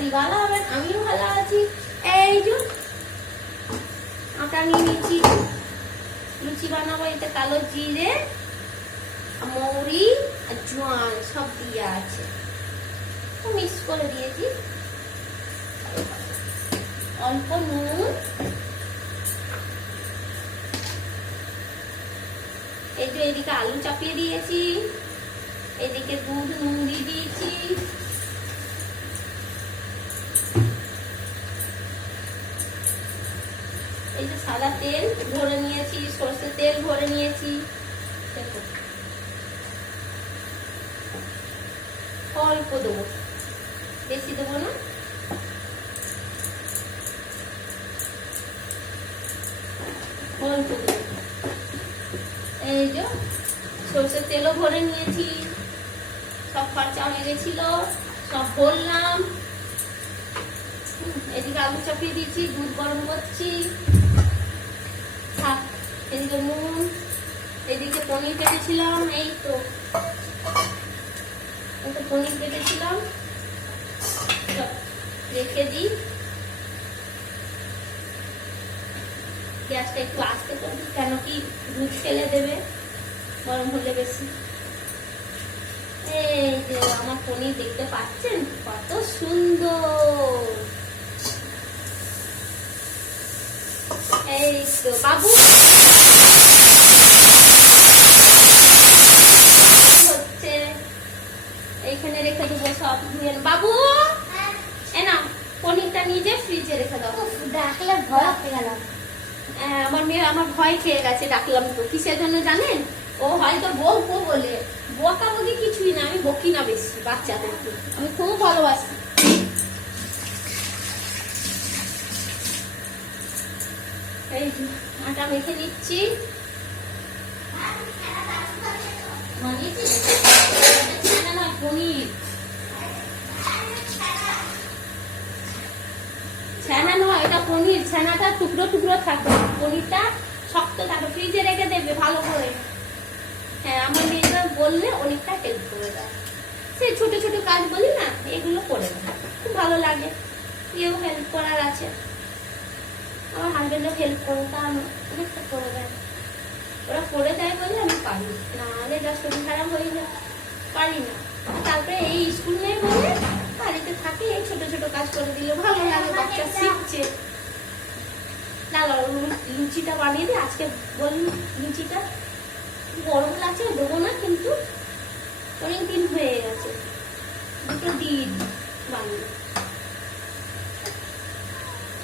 আপনি ভালো হবেন, আমিও ভালো আছি। এই যে আটা নিয়ে নিচ্ছি, লুচি বানাবো। এতে কালো জিরে, মৌরি আর জোয়ান সব দিয়ে আছে, মিক্স করে দিয়েছি। অল্প নুন, এই যে এদিকে আলু চাপিয়ে দিয়েছি, এদিকে দুধ নুন দিয়ে দিয়েছি। এই যে সাদা তেল ভরে নিয়েছি, সরষের তেল ভরে নিয়েছি। দেখো অল্প দেবো, বেশি দেবো না। অল্প দেবো। এই যে সরষের তেলও ভরে নিয়েছি, সব খরচা হয়ে গেছিল, সব ভরলাম। এদিকে আলু চাপিয়ে দিয়েছি, দুধ গরম করছি। এদিকে নুন, এদিকে পনির কেটেছিলাম, এই তো পনির কেটেছিলাম, রেখে দিই। গ্যাসটা একটু আস্তে করবি, কেন কি দুধ ফেলে দেবে গরম হলে বেশি। এই যে আমার পনির দেখতে পাচ্ছেন কত সুন্দর। এই তো বাবু হচ্ছে, এইখানে রেখে দেবো সব ধুয়ে। বাবু এ না পনিরটা নিজে ফ্রিজে রেখে দাও। ডাকলে ভয় পেয়ে গেল। আমার মেয়ে আমার ভয় খেয়ে গেছে, ডাকলাম তো কিসের জন্য জানেন? ও হয়তো বকবো বলে। বকা বকি কিছুই না, আমি বকি না বেশি বাচ্চাদেরকে, আমি খুব ভালোবাসি। এই আটা মেখে নিচ্ছি। পনির ছানা নয়, এটা পনির। ছানাটা টুকরো টুকরো থাকবে, পনিরটা শক্ত থাকবে। ফ্রিজে রেখে দেবে ভালো করে। হ্যাঁ, আমার মেয়েটা বললে অনেকটা হেল্প করে দেয়। সেই ছোট ছোট কাজ বলি না, এগুলো করে দেয়, খুব ভালো লাগে। কেউ হেল্প করার আছে, আমার হাজবেন্ডও হেল্প করে, তা অনেকটা করে দেয়। ওরা করে দেয় বলে আমি পারি, নাহলে যা শরীর খারাপ হয়ে যায় পারি না। তারপরে এই স্কুল নেই বলে বাড়িতে থাকে, এই ছোট ছোট কাজ করে দিলে ভালো লাগে, বাচ্চা শিখছে। দাঁড়াও লুচিটা বানিয়ে দিই। আজকে বলুন লুচিটা গরম লাগছে, দেবো না, কিন্তু অনেক দিন হয়ে গেছে, দুটো দিন বানিয়ে।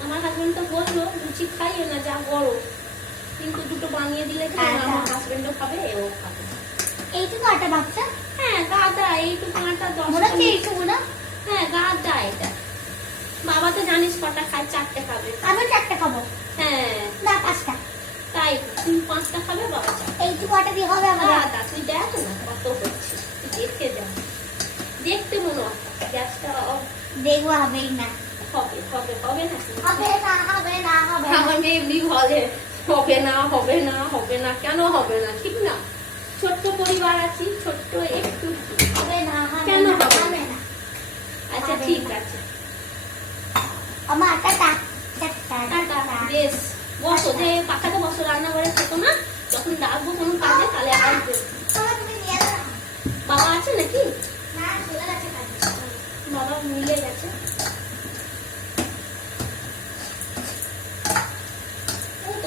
আমার হাজবেন্ড তো বললো লুচি খাইও না, যা গরম, কিন্তু দুটো বানিয়ে দিলে আমার হাজবেন্ডও খাবে, এও খাবে। এইটুকু আটা বাচ্চা? হ্যাঁ গাদা, এইটুকু আটা 10 এইটুকু না? হ্যাঁ গাদা এটা। বাবা তো জানিস কটা খায়, 4টে খাবে। আমি 4টে খাবো। হ্যাঁ না 5টা। তাই তুই 5টা খাবে, বাবা 4। এইটুকু আটা দিয়ে হবে আমাদের? গাদা তুই দেখ না কত হচ্ছে, দেখে যা, দেখতে মনে হয়। গ্যাসটা দেখবো, হবেই না। হবে হবে হবে না, হবে না, হবে না, হবে না। আমার মেয়ে এমনি বলে হবে না হবে না হবে না, কেন হবে না? ঠিক না, ছোট্ট পরিবার আছি, ছোট্ট একটু হবে না, কেন হবে না। আচ্ছা ঠিক আছে, আমার আটাটা টাটা, বেশ বসো, যে পাখাতে বসো, রান্নাঘরে থেকো না, যখন ডাকবো কোনো কাজে তাহলে আসবে। বাবা আছে নাকি? না, চলে গেছে কাজে। বাবা মিলে গেছে।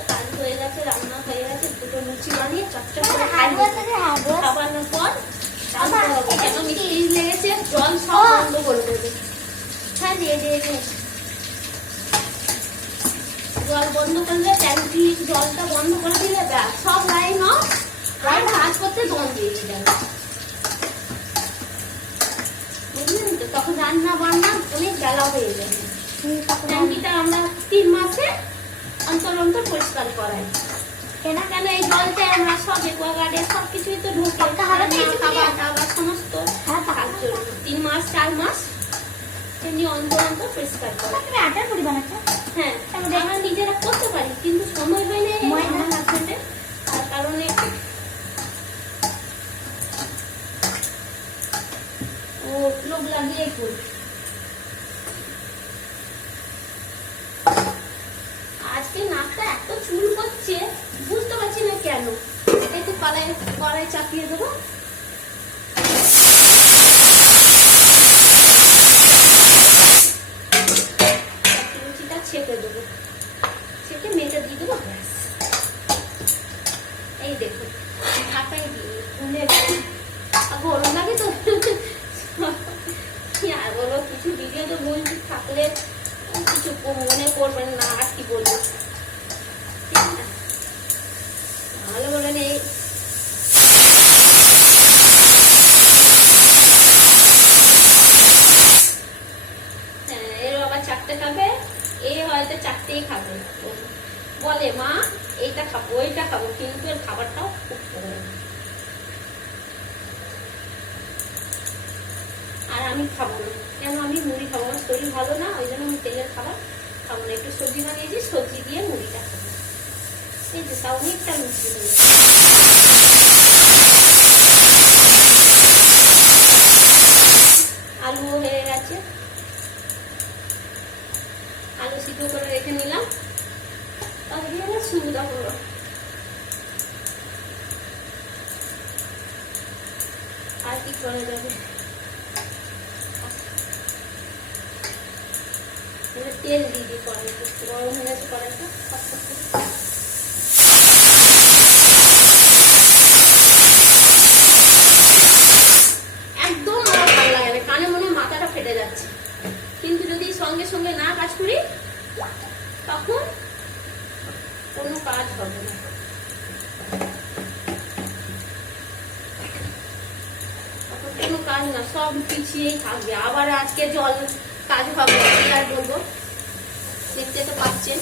কাজ হয়ে গেছে, রান্না হয়ে গেছে, দুটো লুচি বানিয়ে চটচট করে খাবানোর পর কেন মিষ্টি লেগেছে, জল সব বন্ধ করে দেবে। হ্যাঁ দিয়ে দিয়ে দিয়ে জল বন্ধ করলে, ট্যাঙ্কি জলটা বন্ধ করে দিলে ব্যাস সব লাইন অফ, কাজ করতে বন্ধ দিয়ে যাবে, বুঝলেন তো? তখন রান্না বান্না অনেক বেলা হয়ে যাবে। ট্যাঙ্কিটা আমরা 3 মাসে অন্তর অন্তর পরিষ্কার করাই। কেন এই জলটা আমরা সব একুয়াগার্ডে সবকিছুই তো ঢুকে, খাবার টাবার সমস্ত 3 মাস 4 মাস এমনি অন্তর অন্তর পরিষ্কার করা। আটার পুরি বানাচ্ছ? হ্যাঁ, আমরা নিজেরা করতে পারি, কিন্তু সময় হয় না আমার হাজবেন্ডের, তার কারণে ও লোক লাগিয়ে করি। এত চুল করছে, বুঝতে পারছি না কেন। একটু কড়াই চাপিয়ে দেবো। লুচিটা ছেঁকে দেবো, ছেঁকে মেয়েটা দিয়ে দেবো, ব্যাস। এই দেখুন ঢাকাই দিয়ে ভুলে গেছি। গরম লাগে তো কি আর বলো, কিছু ভিডিও তো বলছি, থাকলে কিছু মনে করবেন না, আর কি বলবো। ভালো বলেন এই এর আবার 4টে খাবে, এ হয়তো 4টেই খাবে। বলে মা এইটা খাবো ওইটা খাবো, কিন্তু এর খাবারটাও খুব কম। আর আমি খাবো না, কেন আমি মুড়ি খাবো, আমার শরীর ভালো না, ওই জন্য আমি তেলের খাবার খাবো না। একটু সবজি বানিয়েছি, সবজি দিয়ে মুড়িটা খাবো। এই যে তাও অনেকটা লুচি হয়েছে। আলুও হয়ে গেছে, আলু সিদ্ধ করে রেখে নিলাম, তাহলে আমার সুবিধা হলো। আর কি করা যাবে, তেল দিয়ে দিই, কড়াইতে গরম হয়ে গেছে, কড়াইটা একদম আমার ভালো লাগে না, কানে মনে মাথাটা ফেটে যাচ্ছে। কিন্তু যদি সঙ্গে সঙ্গে না কাজ করি তখন কোনো কাজ হবে না। কোনো কাজ না, সব পিছিয়েই থাকবে। আবার আজকে জল কাজ হবে, আর বলবো, দেখতে তো পাচ্ছেন।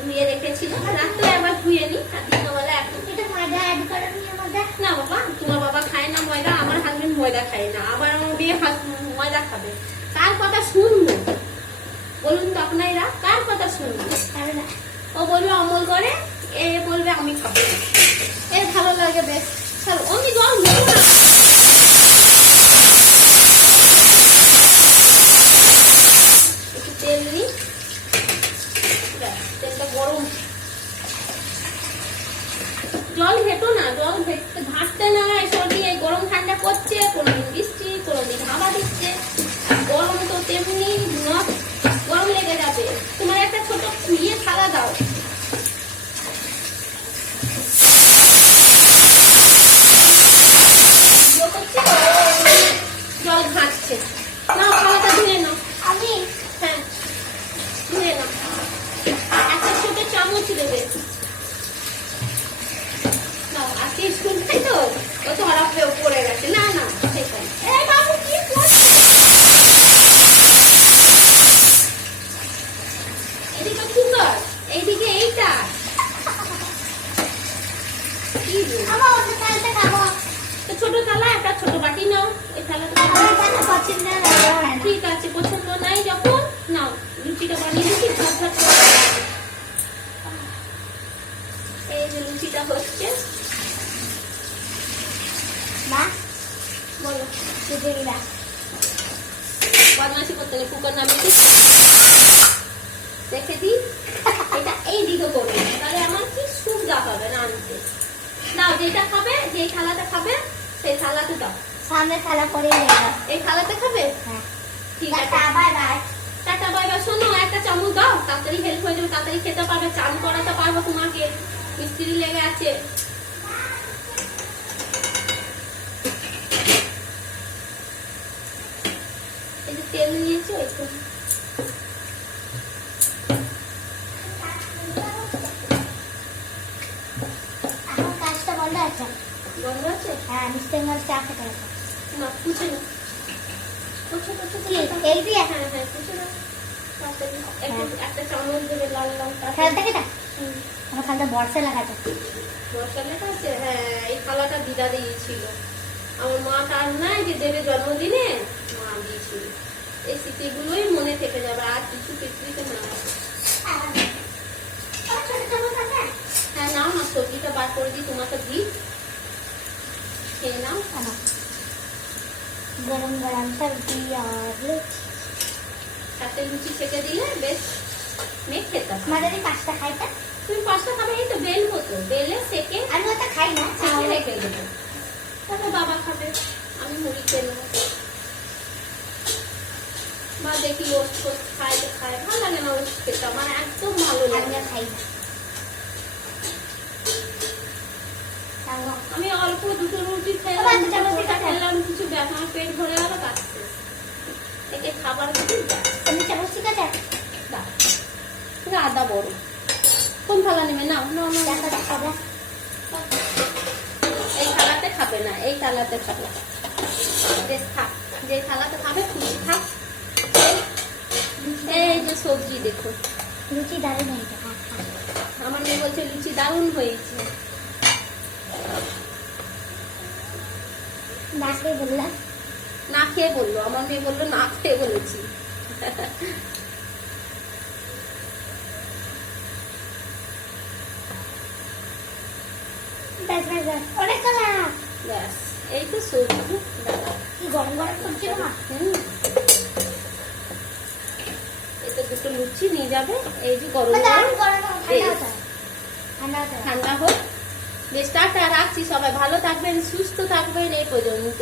ধুয়ে রেখেছিল, রাত্রে আবার ধুয়ে নি, আর দিনবেলা এখন এটা ময়দা অ্যাড করনি ময়দা? না বাবা, তোমার বাবা খায় না ময়দা, আমার হাজবেন্ড ময়দা খায় না, আবার আমার বিয়ে ময়দা খাবে। কার কথা শুনবো বলুন তো আপনারা, কার কথা শুনবো? ও বলবে অমল করে, এ বলবে আমি খাবো, এর ভালো লাগে, বেশ চলো। অমনি জল নেবো না, একটু তেল নিই, তেলটা গরম। জল ঘেটো না, জল ঘাঁটতে না, এসব দিয়ে গরম ঠান্ডা করছে, কোনোদিন বৃষ্টি, কোনোদিন হাওয়া দিচ্ছে। গরম তো তেমনি গরম লেগে যাবে। তোমার একটা ছোট ইয়ে থালা দাও, জল ঘাঁটছে না, খাওয়াটা ধুয়ে নাও। আমি হ্যাঁ ধুয়ে নাও, একটা ছোট চামচ দেবে। আজকে স্কুল নেই তো, ও তো হঠাৎ পড়ে গেছে। না না সেটাই, এই বাবু কি করছে, এদিকে কুকার, এইদিকে এইটা কি আমার ওটা তালটা খাবো। তো ছোট থালা, একটা ছোট বাটি নাও, এই থালাটা আমার এটা পছন্দ না। ঠিক আছে, পছন্দ নাই যখন নাও, লুচিটা বানিয়ে দিচ্ছি, ঝটঝট করে। এই যে লুচিটা হচ্ছে, মা বলো সুজিরা বদমাশি করতে নেই, কুকার নামিয়ে দিই, রেখে দিই। এটা এই দিকে করবে, তাহলে আমার কি সুবিধা হবে না আনতে। দাও, যেটা খাবে, যেই থালাটা খাবে সেই থালাতে দাও। সামনে থালা পড়ে গেল। এই থালাতে খাবে, হ্যাঁ ঠিক আছে। Bye bye. Tata bye bye. শোনো, একটা চামচ দাও, তাড়াতাড়ি হেল্প হয়ে যাবে, তাড়াতাড়ি খেতে পারবে, চান করাতে পারবো তোমাকে, মিস্ত্রি লেগে আছে। এই যে তেল নিয়েছো, একটু এখন কাজটা বন্ধ আছে। বন্ধ আছে? হ্যাঁ মিষ্টি মাছ চা খেতে হবে। না পুছে না, পুছে পুছে কি এই দিয়ে? হ্যাঁ হ্যাঁ পুছে না, তাড়াতাড়ি একটা চামচ দেবে, লাল লাল। খেলতে খেতে আমার খালটা বর্ষা লাগাতে। মশলা আছে, হ্যাঁ এই থালাটা দিদা দিয়েছিল, আমার মা তার নাই যে দেবে জন্মদিনে, মা দিয়েছিল। এই স্মৃতিগুলোই মনে থেকে যাবে, আর কিছু পৃথিবীতে না আছে। হ্যাঁ নাও না, সবজিটা বার করে দিই, তোমাকে দিই, খেয়ে নাও। गरम गरम सब्जी और लुचि। সাথে লুচি সেকে দিলে বেশ মেয়ে খেতে পারে। हमारे लिए पास्ता खाई था। তুমি পাঁচটা খাবে, এই তো বেলবো তো, বেলে সেকে আমি ওটা খাই না। সেকে রেখে দেবো। তারপর বাবা খাবে, আমি মুড়ি খেয়ে নেবো। বা দেখি রোস্ট টোস্ট খায় তো খায়, ভালো লাগে না রোস্ট খেতে, আমার একদম ভালো লাগে আমিও না। খাই না। তাও আমি অল্প দুটো রুটি বাবা, খেলাম, দুটো রুটি ওটা খাবে? খেলাম, কিছু ব্যাপার আমার পেট ভরে গেল, কাজ শেষ। একে খাবার কিছু দেয় তুমি চামচ ঠিক আছে? দাও। এটা আদা বড় কোন থালা নেবে? নাও নাও নাও, দেখো দেখো নাও। এই থালাতে খাবে না, এই থালাতে খাবে। বেশ থাক, যে থালাতে খাবে খুশি থাক। এই যে সবজি দেখো, লুচি দারুণ হয়েছে। আমার মেয়ে বলছে লুচি দারুণ হয়েছে। না খেয়ে বললাম। না খেয়ে বললো, আমার মেয়ে বললো না খেয়ে বলেছি। ব্যাস ব্যাস ব্যাস, অনেক খালা। ব্যাস এই তো সবজি। দাঁড়াও। কি গরম গরম সবজি না? এতে দুটো লুচি নিয়ে যাবে, এই যে গরম দারুণ গরম। গরম এই, ঠান্ডা হতে হয়। ঠান্ডা হতে হয়। ঠান্ডা হোক। বেশ টাটা, রাখছি। সবাই ভালো থাকবেন, সুস্থ থাকবেন। এই পর্যন্ত।